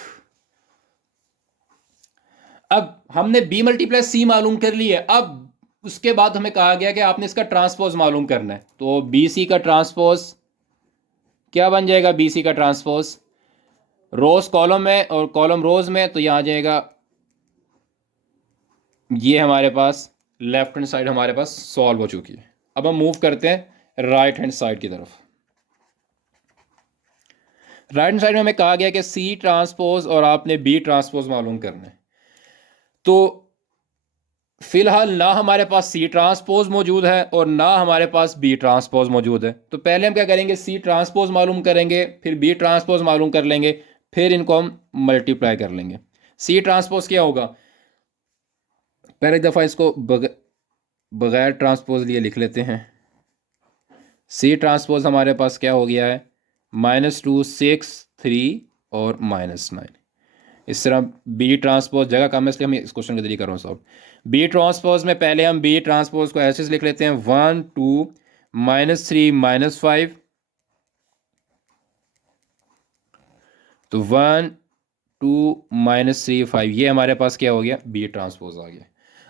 अब हमने b मल्टीप्लाई सी मालूम कर ली है। अब उसके बाद हमें कहा गया कि आपने इसका ट्रांसपोज मालूम करना है। तो बी सी का ट्रांसपोज क्या बन जाएगा? बी सी का ट्रांसपोज रोज कॉलम में और कॉलम रोज में, तो यहां आ जाएगा ये हमारे पास लेफ्ट हैंड साइड हमारे पास सॉल्व हो चुकी है। अब हम मूव करते हैं राइट हैंड साइड की तरफ। राइट हैंड साइड में हमें कहा गया कि सी ट्रांसपोज और आपने बी ट्रांसपोज मालूम करना है। तो फिलहाल ना हमारे पास सी ट्रांसपोज मौजूद है और ना हमारे पास बी ट्रांसपोज मौजूद है। तो पहले हम क्या करेंगे? सी ट्रांसपोज मालूम करेंगे, फिर बी ट्रांसपोज मालूम कर लेंगे, फिर इनको हम मल्टीप्लाई कर लेंगे। सी ट्रांसपोज क्या होगा? पहले एक दफ़ा इसको बगैर ट्रांसपोज लिए लिख लेते हैं। सी ट्रांसपोज हमारे पास क्या हो गया है? -2 6 3 और -9। इस तरह बी ट्रांसपोज जगह कम है इसलिए हम इस क्वेश्चन के जरिए कर रहा हूँ सॉल्व। बी ट्रांसपोज में पहले हम बी ट्रांसपोज को ऐसे लिख लेते हैं 1 2 -3 -5। तो 1 2 -3 5 ये हमारे पास क्या हो गया? बी ट्रांसपोज आ गया।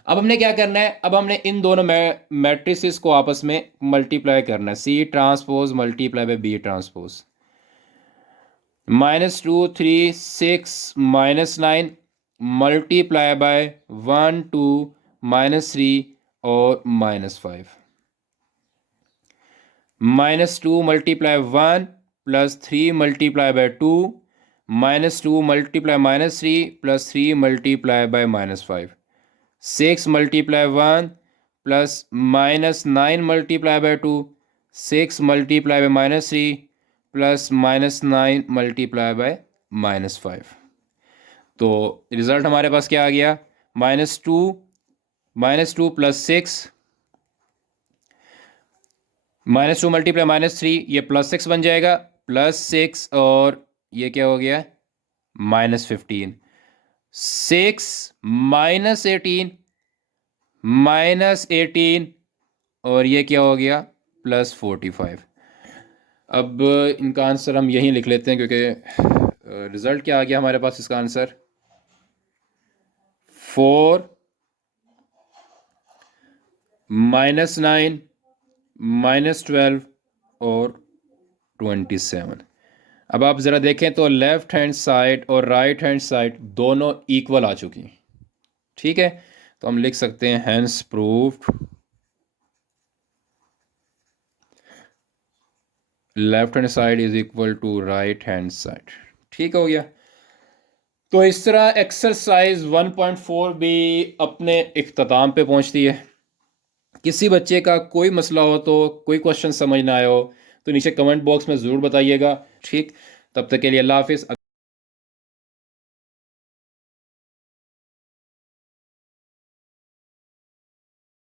अब हमने क्या करना है? अब हमने इन दोनों मैट्रिसेस को आपस में मल्टीप्लाई करना है। C transpose multiply by B transpose. -2 3 6 -9 multiply by 1 2 -3 और -5। -2 multiply 1 plus 3 multiply by 2 -2 multiply -3 plus 3 multiply by -5। 6 multiply 1 plus -9 multiply by 2 6 multiply by -3 plus -9 multiply by -5। तो रिज़ल्ट हमारे पास क्या आ गया? -2 प्लस 6 -2 मल्टीप्लाई -3 ये +6 बन जाएगा, +6 और ये क्या हो गया? -15। 6 -18 और ये क्या हो गया? +45। अब इनका आंसर हम यहीं लिख लेते हैं क्योंकि रिज़ल्ट क्या आ गया हमारे पास? इसका आंसर 4 -9 -12 और 27। अब आप ज़रा देखें तो लेफ़्ट हैंड साइड और राइट हैंड साइड दोनों इक्वल आ चुकी हैं। ठीक है, तो हम लिख सकते हैं hence proved left hand side is equal to right hand side. ठीक हो गया। तो इस तरह एक्सरसाइज 1.4 भी अपने इख्तिताम पे पहुंचती है। किसी बच्चे का कोई मसला हो तो, कोई क्वेश्चन समझ ना आए हो तो नीचे कमेंट बॉक्स में ज़रूर बताइएगा। ठीक, तब तक के लिए अल्लाह हाफिज़।